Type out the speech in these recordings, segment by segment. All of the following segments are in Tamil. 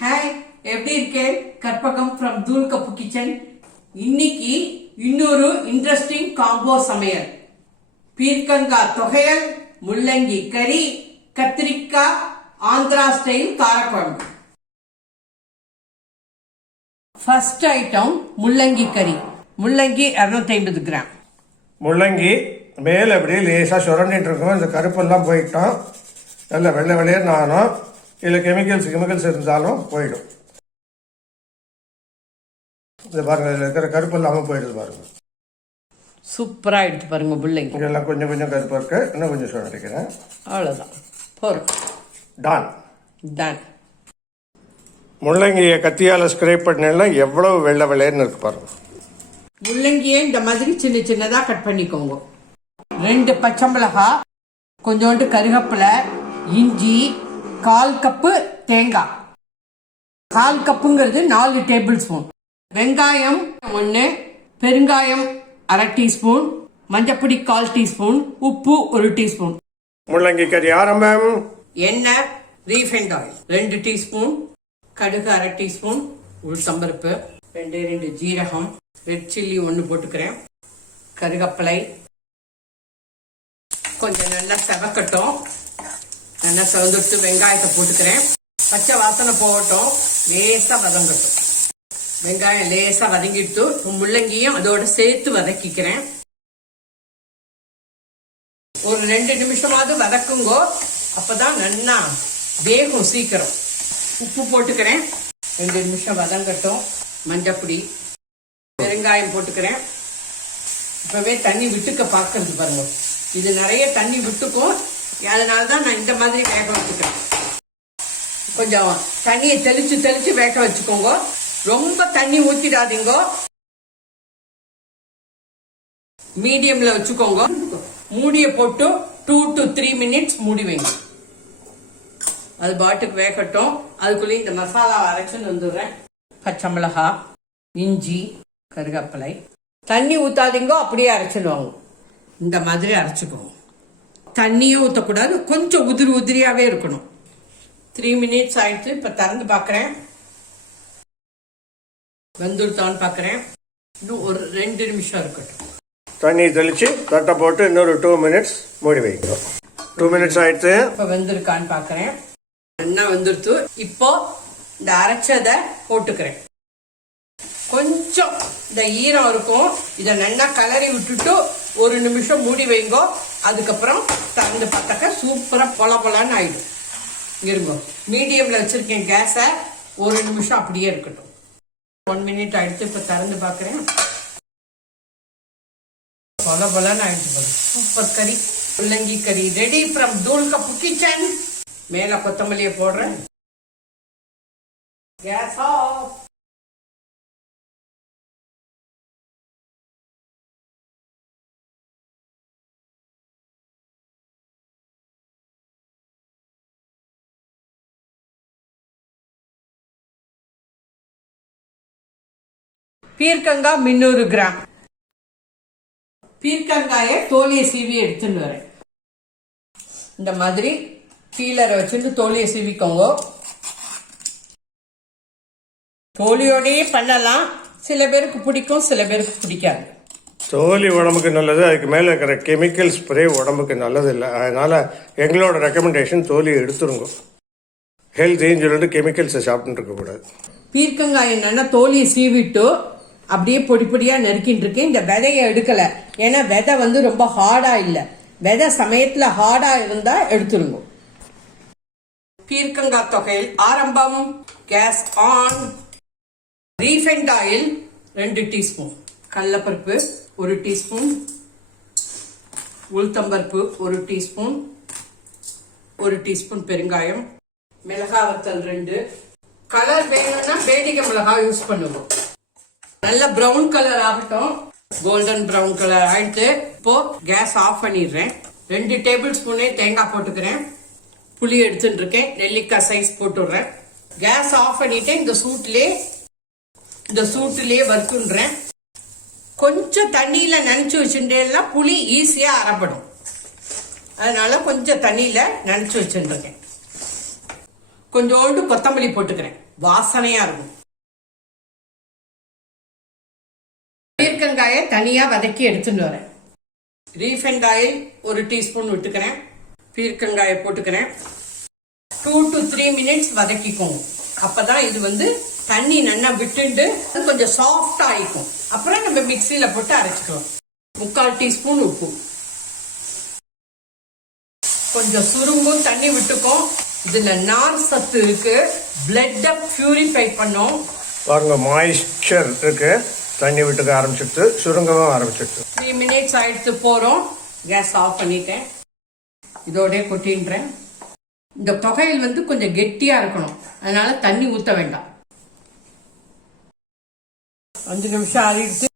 ஹாய் எப்படி இருக்கேன் Karpagam from Dhool cup kitchen இன்னைக்கு இன்னொரு இன்ட்ரெஸ்டிங் காம்போ சமையல். பீர்க்கங்காய் தொகையல் முள்ளங்கி கறி கத்திரிக்காய் ஆந்திரா ஸ்டைல் காரக்குழம்பு. ஃபர்ஸ்ட் ஐட்டம் முள்ளங்கி கறி. முள்ளங்கி 250 ஐம்பது கிராம். முள்ளங்கி மேலே அப்படியே லேசாக சுரண்டிட்டு இருக்கோம். இந்த கருப்பெல்லாம் போயிட்டோம். நல்ல வெள்ளை வெளியே நானும் இதில் கெமிக்கல்ஸ் கெமிக்கல்ஸ் இருந்தாலும் போயிடும். இது பாருங்க இதில் இருக்கிற கருப்பு இல்லாமல் போயிடுது பாருங்க. சூப்பரா எடுத்து பாருங்க முள்ளங்கி இங்கெல்லாம் கொஞ்சம் கொஞ்சம் கருப்பு இருக்கு. இன்னும் கொஞ்சம் சுரண்டிக்கிறேன் அவ்வளவுதான். போறோம் டான் டன் முள்ளங்கியை கத்தியால் ஸ்க்ரேப் பண்ணா எவ்வளவு வெள்ளை வெள்ளையர்னு இருக்கு பாருங்க. முள்ளங்கியை இந்த மாதிரி சின்ன சின்னதா கட் பண்ணிக்கோங்க. ரெண்டு பச்சை மிளகாய் கொஞ்சோண்டு கருவேப்பிலை இஞ்சி கால் கப்பு தேங்காய். கால் கப்புங்கிறது நாலு டேபிள் ஸ்பூன். வெங்காயம் ஒன்று பெருங்காயம் அரை டீஸ்பூன் மஞ்சப்பொடி கால் டீஸ்பூன் உப்பு ஒரு டீஸ்பூன். முள்ளங்கி கறி ஆரம்பம். எண்ணெய் ரீஃபைண்ட் ஆயில் ரெண்டு டீஸ்பூன் கடுகு அரை டீஸ்பூன் உளுத்தம்பருப்பு ரெண்டு ரெண்டு ஜீரகம் ரெட் சில்லி ஒன்று போட்டுக்கிறேன். கருகப்பிலை. கொஞ்சம் நல்லா செவக்கட்டும். நல்லா செவந்துட்டு வெங்காயத்தை போட்டுக்கிறேன். பச்சை வாசனை போகட்டும். லேசாக வதங்கட்டும். வெங்காயம் லேசாக வதங்கிட்டு முள்ளங்கியும் அதோட சேர்த்து வதக்கிக்கிறேன். ஒரு ரெண்டு நிமிஷமாவது வதக்குங்கோ. அப்பதான் நல்லா வேகும் சீக்கிரம். உப்பு போட்டுக்கிறேன். ரெண்டு நிமிஷம் வதங்கட்டும். மஞ்சப்பொடி பெருங்காயம் போட்டுக்கிறேன். இப்பவே தண்ணி விட்டுக்க பார்க்கறது பாருங்க. இது நிறைய தண்ணி விட்டுக்கும். அதனால தான் நான் இந்த மாதிரி வேக வச்சுக்கிறேன். கொஞ்சம் தண்ணியை தெளிச்சு தெளிச்சு வேக வச்சுக்கோங்க. ரொம்ப தண்ணி ஊற்றிடாதீங்க மீடியம்ல வச்சுக்கோங்க. மூடிய போட்டு டூ டு த்ரீ மினிட்ஸ் மூடி வைங்க. அது பாட்டுக்கு வேகட்டும். அதுக்குள்ளே இந்த மசாலா அரைச்சுன்னு வந்துடுறேன். பச்சை மிளகா இஞ்சி கருவேப்பிலை தண்ணி ஊற்றாதீங்க அப்படியே அரைச்சிடுவாங்க இந்த மாதிரி அரைச்சிக்குவோம் தண்ணியும் ஊற்றக்கூடாது கொஞ்சம் உதிரி உதிரியாவே இருக்கணும். த்ரீ மினிட்ஸ் ஆயிடுச்சு இப்போ திறந்து பார்க்குறேன் வெந்துடுத்தான்னு பார்க்குறேன் இன்னும் ஒரு ரெண்டு நிமிஷம் இருக்கட்டும். தண்ணி தெளிச்சு தட்டை போட்டு இன்னொரு டூ மினிட்ஸ் மூடி வைங்க டூ மினிட்ஸ் ஆயிடுச்சு இப்ப வெந்திருக்கான்னு பாக்குறேன். நல்லா வெந்துருத்து இப்போ இந்த அரைச்சதை போட்டுக்கிறேன். கொஞ்சம் இந்த ஈரம் இருக்கும். இதை நல்லா கலரி விட்டுட்டு ஒரு நிமிஷம் மூடி வைங்கோ. அதுக்கப்புறம் திறந்து பார்த்தாக்க சூப்பரா பொல பொலான்னு ஆயிடும். இருங்கோ. மீடியம்ல வச்சிருக்கேன் கேஸை. ஒரு நிமிஷம் அப்படியே இருக்கட்டும். ஒன் மினிட் ஆயிடுச்சு இப்ப திறந்து பார்க்குறேன் பொல பொலன்னு ஆயிடுச்சு சூப்பர் கறி. முள்ளங்கி கறி. Ready from Dhool cup kitchen மேல கொத்தமல்லியை போடுறேன். கேஸ் ஆஃப் பீர்க்கங்காய் முந்நூறு கிராம். பீர்க்கங்காயை தோலியை சீவி எடுத்துட்டு வரேன். இந்த மாதிரி பீலரை வச்சுட்டு தோலியை சீவிக்கோங்க. தோலியோடயே பண்ணலாம். சில பேருக்கு பிடிக்கும் சில பேருக்கு பிடிக்காது. தோலி உடம்புக்கு நல்லது அதுக்கு மேலே இருக்கிற கெமிக்கல் ஸ்ப்ரே உடம்புக்கு நல்லது இல்லை. அதனால எங்களோட ரெக்கமெண்டேஷன் தோலி எடுத்துருங்க. ஹெல்த்தின்னு சொல்லிட்டு கெமிக்கல்ஸை சாப்பிட்டுட்டு இருக்கக்கூடாது. பீர்க்கங்காய் என்னன்னா தோலியை சீவிட்டு அப்படியே பொடி பொடியா நறுக்கிட்டு இருக்கேன் இந்த விதைய எடுக்கல. ஏன்னா விதை வந்து ரொம்ப ஹார்டா இல்ல. விதை சமயத்துல ஹார்டா இருந்தா எடுத்துருங்க. பீர்க்கங்காய் தொகையில் ஆரம்பம். கேஸ் ஆன் ரீஃபைண்ட் ஆயில் ரெண்டு டீஸ்பூன் கடலப்பருப்பு ஒரு டீஸ்பூன் உளுத்தம்பருப்பு ஒரு டீஸ்பூன் ஒரு டீஸ்பூன் பெருங்காயம். மிளகாய் வத்தல் ரெண்டு. கலர் வேணும்னா வேடிக்கை மிளகாய் யூஸ் பண்ணுவோம் நல்ல ப்ரௌன் கலர் ஆகட்டும். கோல்டன் பிரவுன் கலர் ஆயிடுத்து இப்போ கேஸ் ஆஃப் பண்ணிடுறேன். ரெண்டு டேபிள் ஸ்பூனே தேங்காய் போட்டுக்கிறேன். புளி எடுத்துட்டு இருக்கேன். நெல்லிக்காய் சைஸ் போட்டுடுறேன். கேஸ் ஆஃப் பண்ணிட்டு இந்த சூட்லயே இந்த சூட்டுலேயே வறுத்துன்றேன் கொஞ்சம் தண்ணியில நனைச்சு வச்சுட்டேன்னா புளி ஈஸியா அறப்படும் அதனால கொஞ்சம் தண்ணியில நனைச்சு வச்சுருக்கேன் கொஞ்சோண்டு கொத்தமல்லி போட்டுக்கிறேன். வாசனையா இருக்கும். பீர்க்கங்காயை தனியாக வதக்கி எடுத்துட்டு வரேன். ரீஃபைண்ட் ஆயில் ஒரு டீஸ்பூன் விட்டுக்கிறேன். பீர்க்கங்காயை போட்டுக்கிறேன். டூ டு த்ரீ மினிட்ஸ் வதக்கிக்கோங்க. அப்போதான் இது வந்து தண்ணி நல்லா விட்டுண்டு கொஞ்சம் சாஃப்ட் ஆகிக்கும் அப்புறம் நம்ம மிக்சியில் போட்டு அரைச்சிக்கலாம். முக்கால் டீஸ்பூன் உப்பு. கொஞ்சம் சுருங்கும் தண்ணி விட்டுக்கும் இதுல நார் சத்து இருக்கு. பிளட்டை பியூரிஃபை பண்ணும். பாருங்க மாய்ஸ்சர் இருக்கு. தண்ணி விட்டுக்க ஆரம்பிச்சிடுது சுருங்கவும் ஆரம்பிச்சிட்டு. த்ரீ மினிட்ஸ் ஆயிடுத்து போகிறோம் கேஸ் ஆஃப் பண்ணிட்டேன். இதோடய கொட்டின்றேன். இந்த தொகையில் வந்து கொஞ்சம் கெட்டியா இருக்கணும். அதனால தண்ணி ஊற்ற வேண்டாம். அஞ்சு நிமிஷம் ஆறிடுச்சு.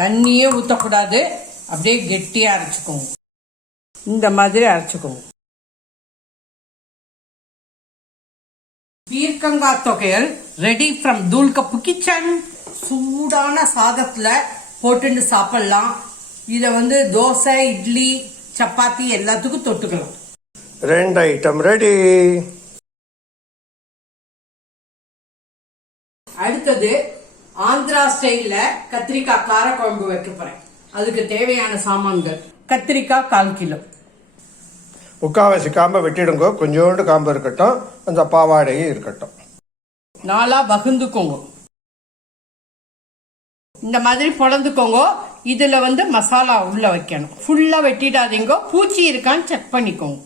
தண்ணியே ஊற்றக்கூடாது அப்படியே கெட்டியாக அரைச்சிக்கோங்க. இந்த மாதிரி அரைச்சிக்கோங்க. பீர்க்கங்கா தொகையல் ரெடி ஃப்ரம் தூள்கப்பு கிச்சன் சூடான சாதத்துல போட்டுட்டு சாப்பிடலாம். இத வந்து தோசை இட்லி சப்பாத்தி எல்லாத்துக்கும் தொட்டுக்கலாம். ரெண்டு ஐட்டம் ரெடி. அடுத்தது ஆந்திரா ஸ்டைல்ல கத்திரிக்காய் காரக்குழம்பு வைக்க போறேன். அதுக்கு தேவையான சாமான்கள். கத்திரிக்காய் கால் கிலோ. முக்காவாசி காம்பை வெட்டிடுங்க. கொஞ்சோண்டு காம்பு இருக்கட்டும். அந்த பாவாடையும் இருக்கட்டும். நாலா வகுந்துக்கோங்க இந்த மாதிரி பொழந்துக்கோங்க. இதுல வந்து மசாலா உள்ள வைக்கணும். ஃபுல்லா வெட்டிடாதீங்க. பூச்சி இருக்கான்னு செக் பண்ணிக்கோங்க.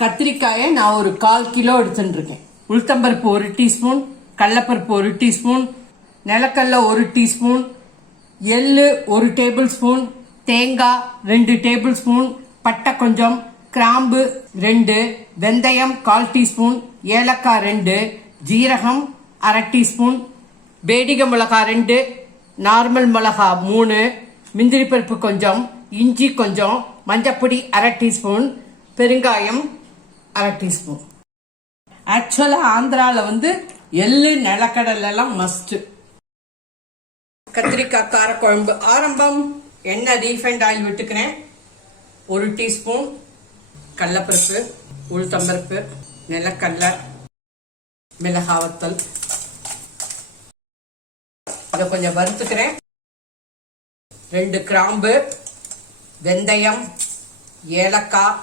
கத்திரிக்காயை நான் ஒரு கால் கிலோ எடுத்துட்டு இருக்கேன் உளுத்தம்பருப்பு ஒரு டீஸ்பூன் கடலப்பருப்பு ஒரு டீஸ்பூன் நிலக்கல்ல ஒரு டீஸ்பூன் எள்ளு ஒரு டேபிள் ஸ்பூன் தேங்காய் ரெண்டு டேபிள் ஸ்பூன் பட்டை கொஞ்சம் கிராம்பு ரெண்டு வெந்தயம் கால் டீஸ்பூன் ஏலக்காய் ரெண்டு ஜீரகம் அரை டீஸ்பூன் பேடிக மிளகா ரெண்டு நார்மல் மிளகா மூணு முந்திரி பருப்பு கொஞ்சம் இஞ்சி கொஞ்சம் மஞ்சப்பொடி அரை டீஸ்பூன் பெருங்காயம் அரை டீஸ்பூன். ஆக்சுவலாக ஆந்திராவில் வந்து எள்ளு நிலக்கடலாம் மஸ்ட்டு கத்திரிக்காய் காரக்குழம்பு ஆரம்பம். எண்ணெய் ரீஃபைண்ட் ஆயில் விட்டுக்கிறேன். ஒரு டீஸ்பூன் கடலப்பருப்பு உளுத்தம்பருப்பு நிலக்கடலை மிளகாவத்தல். இதை கொஞ்சம் வறுத்துக்கிறேன். ரெண்டு கிராம்பு வெந்தயம் ஏலக்காய்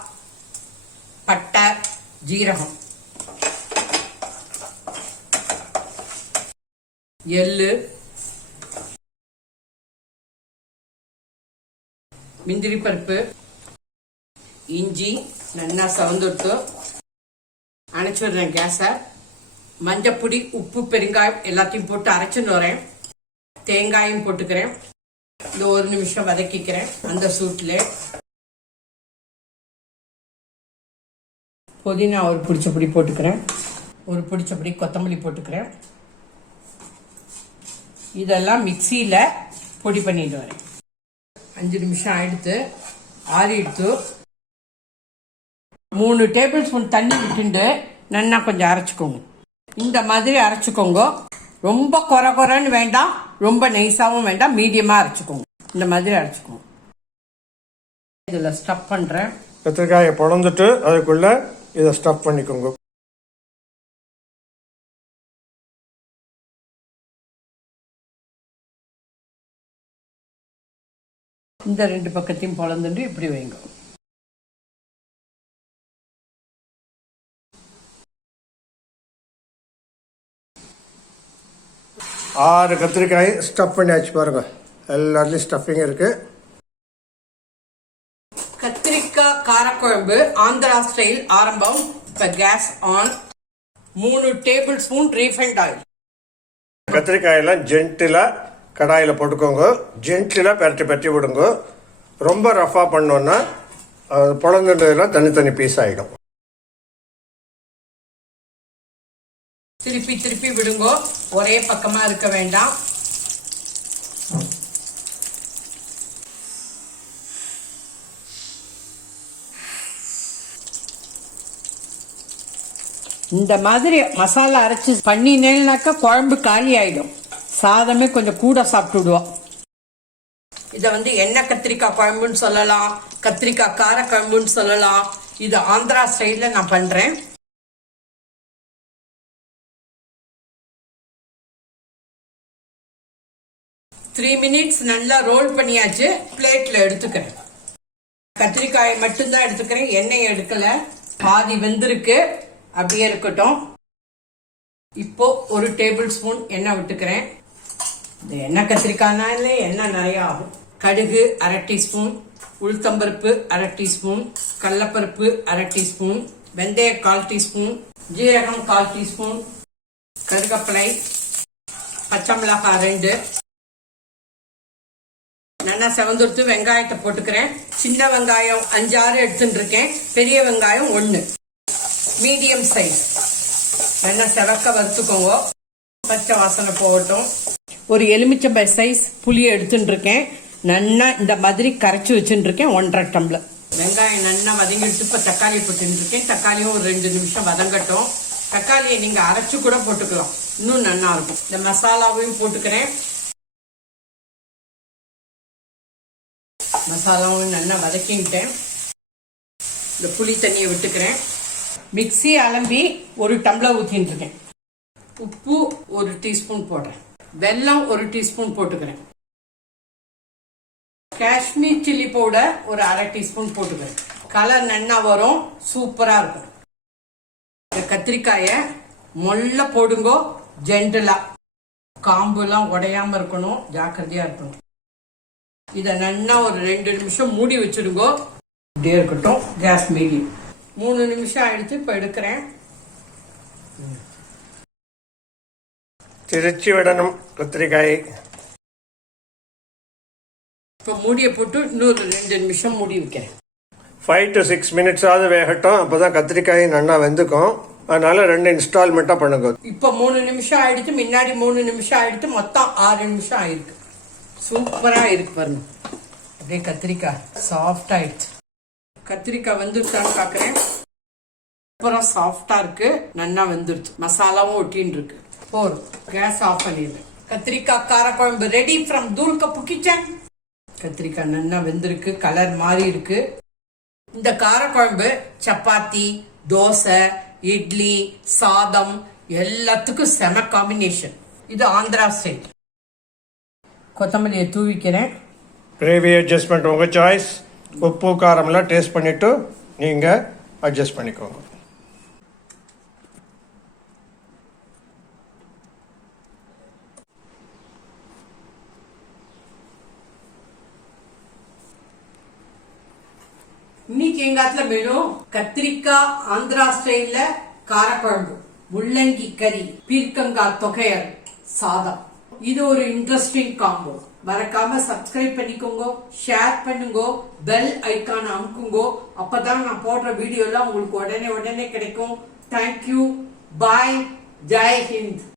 பட்டை ஜீரகம். எள்ளு. முந்திரி பருப்பு. இஞ்சி நல்லா சவந்துட்டு அணைச்சு விடுறேன் கேஸை. மஞ்சப்பொடி உப்பு பெருங்காயம் எல்லாத்தையும் போட்டு அரைச்சுன்னு வரேன். தேங்காயும் போட்டுக்கிறேன். இந்த ஒரு நிமிஷம் வதக்கிக்கிறேன் அந்த சூட்டில் புதினா ஒரு பிடிச்ச பொடி போட்டுக்கிறேன். ஒரு பிடிச்சபடி கொத்தமல்லி போட்டுக்கிறேன். இதெல்லாம் மிக்சியில் பொடி பண்ணிட்டு வரேன். அஞ்சு நிமிஷம் ஆயிடுத்து ஆறிடுத்து. மூணு டேபிள் ஸ்பூன் தண்ணி விட்டுண்டு நல்லா கொஞ்சம் அரைச்சிக்கோங்க. இந்த மாதிரி அரைச்சிக்கோங்க. ரொம்ப குறை குறைன்னு வேண்டாம். ரொம்ப நைஸாவும் வேண்டாம். மீடியமா அரைச்சிக்கோங்க. இந்த மாதிரி அரைச்சிக்கோங்க. இதில் ஸ்டப் பண்ணுறேன் கத்திரிக்காயை பொழந்துட்டு அதுக்குள்ள இதை ஸ்டஃப் பண்ணிக்கோங்க. இந்த ரெண்டு பக்கத்தையும் பொழந்துட்டு இப்படி வைங்க. ஆறு கத்திரிக்காய் ஸ்டஃப் பண்ணியாச்சு பாருங்க. எல்லாத்துலேயும் ஸ்டஃபிங் இருக்கு. கத்திரிக்காய் காரக்குழம்பு ஆந்திரா ஸ்டைல் ஆரம்பம் இப்போ கேஸ் ஆன் மூணு டேபிள் ஸ்பூன் ரீஃபைண்ட் ஆயில் கத்திரிக்காயெல்லாம் ஜென்டிலாக கடாயில் போட்டுக்கோங்க. ஜென்டிலாக பெரட்டி பெரட்டி விடுங்க. ரொம்ப ரஃபாக பண்ணோன்னா பொழங்குன்றதுலாம் தனித்தனி பீஸ் ஆகிடும் திருப்பி திருப்பி விடுங்க. ஒரே பக்கமா இருக்க வேண்டாம். இந்த மாதிரி மசாலா அரைச்சு பண்ணினேன்னாக்கா குழம்பு காலி ஆயிடும். சாதமே கொஞ்சம் கூட சாப்பிட்டுடுவோம் இதை வந்து எண்ணெய் கத்திரிக்காய் குழம்புன்னு சொல்லலாம். கத்திரிக்காய் கார குழம்புன்னு சொல்லலாம். இது ஆந்திரா ஸ்டைலில் நான் பண்ணுறேன் த்ரீ மினிட்ஸ் நல்லா ரோல் பண்ணியாச்சு பிளேட்ல எடுத்துக்கிறேன். கத்திரிக்காயை மட்டும்தான் எடுத்துக்கிறேன் எண்ணெய் எடுக்கல. பாதி வெந்திருக்கு அப்படியே இருக்கட்டும். இப்போ ஒரு டேபிள் ஸ்பூன் எண்ணெய் விட்டுக்கிறேன். இந்த எண்ணெய் கத்திரிக்காய்னால எண்ணெய் நிறைய ஆகும். கடுகு அரை டீஸ்பூன் உளுத்தம்பருப்பு அரை டீஸ்பூன் கடலப்பருப்பு அரை டீஸ்பூன் வெந்தய கால் டீஸ்பூன் ஜீரகம் கால் டீஸ்பூன் கருகப்பிலை பச்சை மிளகாய் ரெண்டு நல்லா செவந்துருத்து வெங்காயத்தை போட்டுக்கிறேன். சின்ன வெங்காயம் அஞ்சாறு எடுத்துட்டு இருக்கேன் பெரிய வெங்காயம் ஒன்று மீடியம் சைஸ். நல்லா செவக்க வறுத்துக்கோங்க. பச்சை வாசனை போகட்டும். ஒரு எலுமிச்சம்பை சைஸ் புளியை எடுத்துட்டு இருக்கேன் நல்லா இந்த மாதிரி கரைச்சி வச்சுட்டு இருக்கேன் ஒன்றரை டம்ளர். வெங்காயம் நல்லா வதங்கிட்டு இப்போ தக்காளி போட்டுட்டு இருக்கேன் தக்காளியும் ஒரு ரெண்டு நிமிஷம் வதங்கட்டும். தக்காளியை நீங்கள் அரைச்சி கூட போட்டுக்கலாம். இன்னும் நல்லா இருக்கும். இந்த மசாலாவையும் போட்டுக்கிறேன். மசாலாவும் நல்லா வதக்கிக்கிட்டேன். இந்த புளி தண்ணியை விட்டுக்கிறேன். மிக்ஸி அலம்பி ஒரு டம்ளர் ஊற்றின்னு இருக்கேன் உப்பு ஒரு டீஸ்பூன் போடுறேன். வெல்லம் ஒரு டீஸ்பூன் போட்டுக்கிறேன். காஷ்மீர் சில்லி பவுடர் ஒரு அரை டீஸ்பூன் போட்டுக்கிறேன். கலர் நல்லா வரும். சூப்பரா இருக்கும். இந்த கத்திரிக்காயை மொல்ல போடுங்கோ. ஜென்டலா. காம்புலாம் உடையாம இருக்கணும். ஜாக்கிரதையா இருக்கணும். இதை நல்லா ஒரு ரெண்டு நிமிஷம் மூடி வச்சிடுங்கோ இப்படியே இருக்கட்டும். கேஸ் மீடியம் மூணு நிமிஷம் ஆயிடுச்சு இப்போ எடுக்கிறேன். திருச்சி விடணும் கத்திரிக்காய் இப்போ மூடியை போட்டு இன்னொரு ரெண்டு நிமிஷம் மூடி வைக்கிறேன். ஃபைவ் டு சிக்ஸ் மினிட்ஸாவது வேகட்டும். அப்போ தான் கத்திரிக்காய் நல்லா வெந்துக்கும். அதனால ரெண்டு இன்ஸ்டால்மெண்ட்டாக பண்ணுங்க. இப்போ மூணு நிமிஷம் ஆயிடுச்சு முன்னாடி மூணு நிமிஷம் ஆயிடுச்சு மொத்தம் ஆறு நிமிஷம் ஆயிருக்கு. சூப்பரா இருக்கு பாருங்க. அப்படியே கத்திரிக்காய் சாஃப்ட் ஆயிடுச்சு கத்திரிக்காய் வந்துருச்சான்னு பார்க்குறேன் அப்புறம் சாஃப்டா இருக்கு. நல்லா வெந்துருச்சு. மசாலாவும் ஒட்டின்னு இருக்கு. போதும். கேஸ் ஆஃப் பண்ணிடுறேன் கத்திரிக்காய் காரக்குழம்பு ready from Dhool cup kitchen கத்திரிக்காய் நல்லா வெந்திருக்கு. கலர் மாறி இருக்கு. இந்த காரக்குழம்பு சப்பாத்தி தோசை இட்லி சாதம் எல்லாத்துக்கும் செம காம்பினேஷன் இது ஆந்திரா ஸ்டைல் கொத்தமல்லியை தூவிக்கிறேன். கிரேவி அட்ஜஸ்ட்மெண்ட் உங்கள் சாய்ஸ் உப்பு காரமெல்லாம் டேஸ்ட் பண்ணிவிட்டு நீங்கள் அட்ஜஸ்ட் பண்ணிக்கோங்க. இன்னைக்கு எங்க ஆத்துல மெனு கத்திரிக்காய் ஆந்திரா ஸ்டைல்ல காரக்குழம்பு முள்ளங்கி கறி பீர்க்கங்காய் தொகையல் சாதம். இது ஒரு இன்ட்ரெஸ்டிங் காம்போ மறக்காம சப்ஸ்கிரைப் பண்ணிக்கோங்க ஷேர் பண்ணுங்க பெல் ஐக்கான் அமுக்குங்க. அப்பதான் நான் போடுற வீடியோ எல்லாம் உங்களுக்கு உடனே உடனே கிடைக்கும். Thank you bye Jai Hind